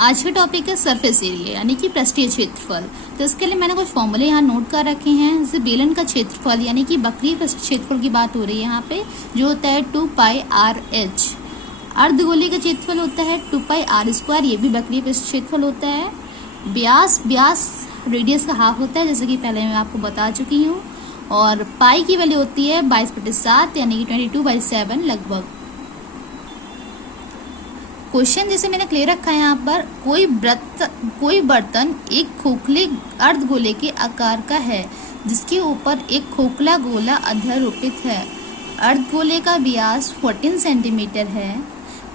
आज का टॉपिक है सरफेस एरिया यानी कि पृष्ठीय क्षेत्रफल। तो इसके लिए मैंने कुछ फॉर्मूले यहाँ नोट कर रखे हैं। जैसे बेलन का क्षेत्रफल यानी कि वक्रीय पृष्ठीय क्षेत्रफल की बात हो रही है यहाँ पे, जो होता है 2πr/h। अर्धगोले का क्षेत्रफल होता है 2πr², ये भी वक्रीय पृष्ठीय क्षेत्रफल होता है। व्यास रेडियस का हाफ होता है, जैसे कि पहले मैं आपको बता चुकी हूँ। और पाई की वैल्यू होती है 22/7 यानी कि 22/7 लगभग। क्वेश्चन जैसे मैंने क्लियर रखा है यहाँ पर, कोई बर्तन एक खोखले अर्धगोले के आकार का है जिसके ऊपर एक खोखला गोला अध्यारोपित है। अर्धगोले का व्यास 14 सेंटीमीटर है।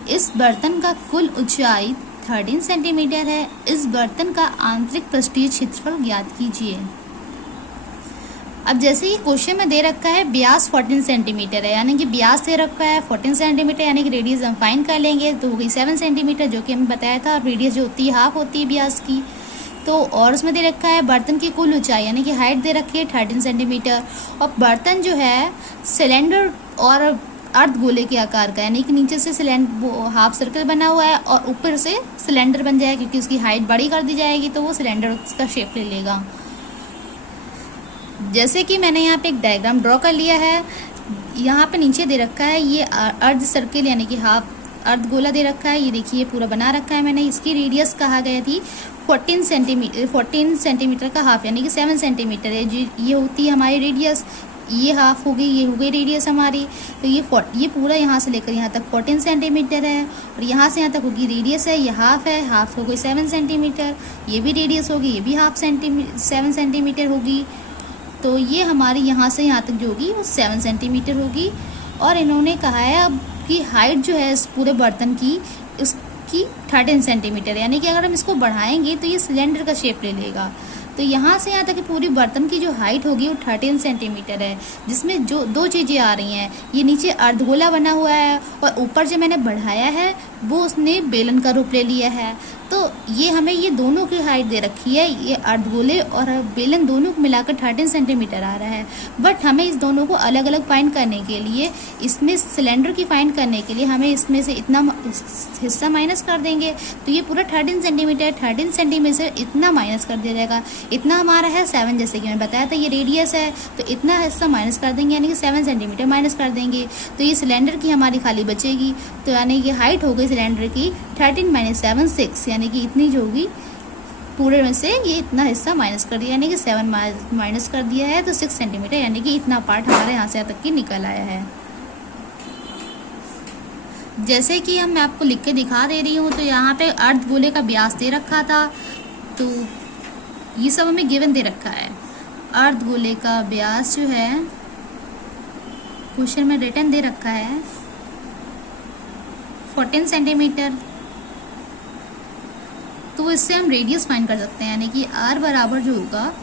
इस बर्तन का कुल ऊंचाई 13 सेंटीमीटर है। इस बर्तन का आंतरिक पृष्ठीय क्षेत्रफल ज्ञात कीजिए। अब जैसे ही क्वेश्चन में दे रखा है व्यास 14 सेंटीमीटर है, यानी कि व्यास दे रखा है 14 सेंटीमीटर, यानी कि रेडियस हम फाइंड कर लेंगे तो हो गई 7 सेंटीमीटर, जो कि हमें बताया था। रेडियस जो होती है हाफ होती है व्यास की। तो और उसमें दे रखा है बर्तन की कुल ऊंचाई यानी कि हाइट दे रखी है 13 सेंटीमीटर। और बर्तन जो है सिलेंडर और अर्धगोले के आकार का, यानी कि नीचे से सिलेंडर हाफ सर्कल बना हुआ है और ऊपर से सिलेंडर बन जाएगा, क्योंकि उसकी हाइट बड़ी कर दी जाएगी तो वो सिलेंडर उसका शेप ले लेगा। जैसे कि मैंने यहाँ पे एक डायग्राम ड्रॉ कर लिया है। यहाँ पे नीचे दे रखा है ये अर्ध सर्किल यानी कि हाफ अर्धगोला दे रखा है। ये देखिए पूरा बना रखा है मैंने। इसकी रेडियस कहा गया थी 14 सेंटीमीटर का हाफ यानी कि 7 सेंटीमीटर है। ये होती है हमारी रेडियस। ये हाफ हो गई, ये हो गई रेडियस हमारी। तो ये पूरा यहाँ से लेकर यहाँ तक 14 सेंटीमीटर है और यहाँ से यहाँ तक होगी रेडियस है। ये हाफ है, हाफ हो गई 7 सेंटीमीटर। ये भी रेडियस होगी, ये भी 7 सेंटीमीटर होगी। तो ये हमारी यहाँ से यहाँ तक जो होगी वो 7 सेंटीमीटर होगी। और इन्होंने कहा है अब कि हाइट जो है इस पूरे बर्तन की इसकी 13 सेंटीमीटर, यानी कि अगर हम इसको बढ़ाएंगे तो ये सिलेंडर का शेप ले लेगा। तो यहाँ से यहाँ तक पूरी बर्तन की जो हाइट होगी वो 13 सेंटीमीटर है, जिसमें जो दो चीज़ें आ रही हैं। ये नीचे अर्धगोला बना हुआ है और ऊपर जो मैंने बढ़ाया है वो उसने बेलन का रूप ले लिया है। तो ये हमें ये दोनों की हाइट दे रखी है। ये अर्धगोले और बेलन दोनों को मिलाकर 13 सेंटीमीटर आ रहा है। बट हमें इस दोनों को अलग अलग फाइंड करने के लिए, इसमें सिलेंडर की फाइंड करने के लिए हमें इसमें से इतना हिस्सा माइनस कर देंगे। तो ये पूरा 13 सेंटीमीटर, 13 सेंटीमीटर से इतना माइनस कर दिया जाएगा। इतना हमारा है 7, जैसे कि मैंने बताया था ये रेडियस है, तो इतना हिस्सा माइनस कर देंगे यानी कि 7 सेंटीमीटर माइनस कर देंगे। तो ये सिलेंडर की हमारी खाली बचेगी। तो यानी कि हाइट हो गई सिलेंडर की 13 - 7 6, यानी कि इतनी जो होगी पूरे में से ये इतना हिस्सा माइनस कर दिया, यानी कि 7 माइनस कर दिया है तो 6 सेंटीमीटर, यानी कि इतना पार्ट हमारे यहाँ से यहाँ तक की निकल आया है। जैसे कि मैं आपको लिख के दिखा दे रही हूँ। तो यहाँ पे अर्धगोले का व्यास दे रखा था, तो ये सब हमें गिवन दे रखा है। अर्धगोले का व्यास जो है क्वेश्चन में रिटर्न दे रखा है 14 सेंटीमीटर। तो इससे हम रेडियस फाइंड कर सकते हैं, यानी कि r बराबर जो होगा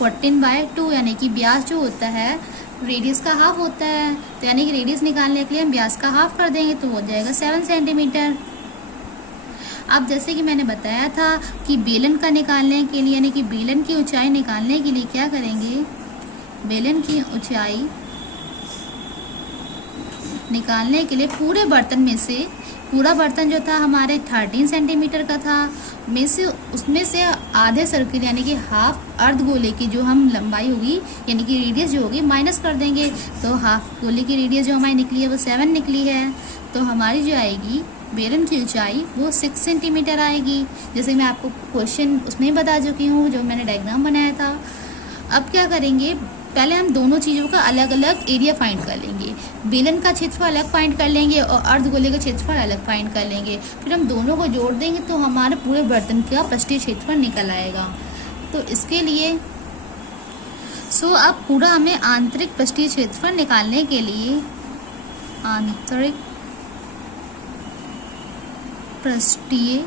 14/2, यानी कि व्यास जो होता है रेडियस का हाफ होता है। तो यानी कि रेडियस निकालने के लिए हम व्यास का हाफ कर देंगे तो हो जाएगा 7 सेंटीमीटर। अब जैसे कि मैंने बताया था कि बेलन का निकालने के लिए, यानी कि बेलन की ऊंचाई निकालने के लिए क्या करेंगे, बेलन की ऊंचाई निकालने के लिए पूरे बर्तन में से, पूरा बर्तन जो था हमारे 13 सेंटीमीटर का था, उसमें से आधे सर्किल यानी कि हाफ अर्धगोले की जो हम लंबाई होगी यानी कि रेडियस जो होगी माइनस कर देंगे। तो हाफ गोले की रेडियस जो हमारी निकली है वो 7 निकली है। तो हमारी जो आएगी बेलन की ऊंचाई वो 6 सेंटीमीटर आएगी, जैसे मैं आपको क्वेश्चन उसमें बता चुकी हूँ जो मैंने डायग्राम बनाया था। अब क्या करेंगे, पहले हम दोनों चीज़ों का अलग अलग एरिया फाइंड कर लेंगे। बेलन का क्षेत्रफल अलग फाइंड कर लेंगे और अर्धगोले का क्षेत्रफल अलग फाइंड कर लेंगे। फिर हम दोनों को जोड़ देंगे तो हमारे पूरे बर्तन का पृष्ठीय क्षेत्रफल निकल आएगा। तो इसके लिए अब पूरा हमें आंतरिक पृष्ठीय क्षेत्रफल निकालने के लिए आंतरिक पृष्ठीय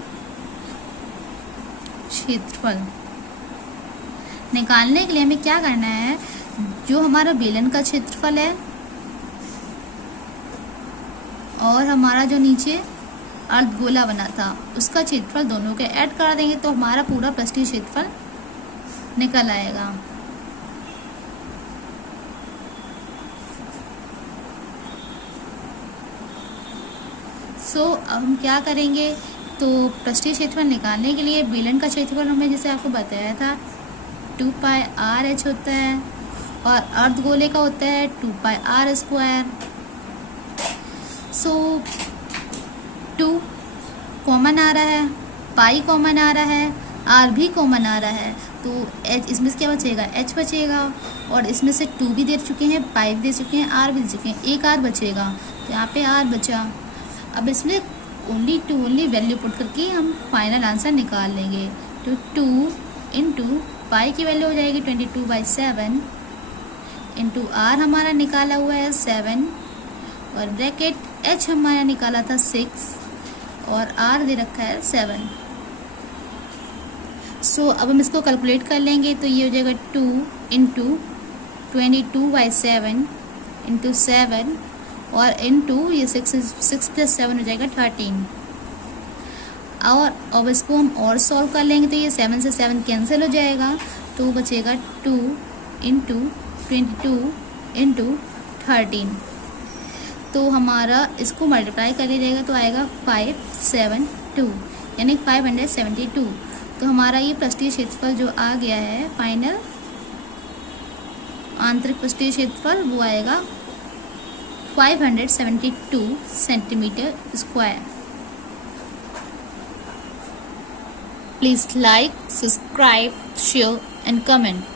क्षेत्रफल निकालने के लिए हमें क्या करना है, जो हमारा बेलन का क्षेत्रफल है और हमारा जो नीचे अर्धगोला बना था उसका क्षेत्रफल दोनों के ऐड कर देंगे तो हमारा पूरा पृष्ठीय क्षेत्रफल निकल आएगा। अब हम क्या करेंगे, तो पृष्ठीय क्षेत्रफल निकालने के लिए बेलन का क्षेत्रफल हमें जैसे आपको बताया था 2 पाई आर एच होता है और अर्धगोले का होता है 2 पाई आर स्क्वायर। सो 2 कॉमन आ रहा है, पाई कॉमन आ रहा है, आर भी कॉमन आ रहा है, तो एच इसमें से क्या बचेगा, एच बचेगा। और इसमें से 2 भी दे चुके हैं, पाई भी दे चुके हैं, आर भी दे चुके हैं, एक आर बचेगा, तो यहाँ पे आर बचा। अब इसमें ओनली वैल्यू पुट करके हम फाइनल आंसर निकाल लेंगे। तो 2 इंटू पाई की वैल्यू हो जाएगी 22/7 इंटू आर हमारा निकाला हुआ है 7 और ब्रैकेट एच हमारा निकाला था 6 और आर दे रखा है 7। सो अब हम इसको कैलकुलेट कर लेंगे, तो ये हो जाएगा 2 इंटू 22/7 इंटू 7 और इंटू ये 6 + 7 हो जाएगा 13। और अब इसको हम और सॉल्व कर लेंगे, तो ये 7 से 7 कैंसिल हो जाएगा, तो बचेगा 2 इंटू 22 इंटू 13। तो हमारा इसको मल्टीप्लाई कर लिया जाएगा, तो आएगा 572 यानी 572। तो हमारा ये पृष्ठीय क्षेत्रफल जो आ गया है फाइनल आंतरिक पृष्ठीय क्षेत्रफल वो आएगा 572 centimetre square. Please like, subscribe, share and comment.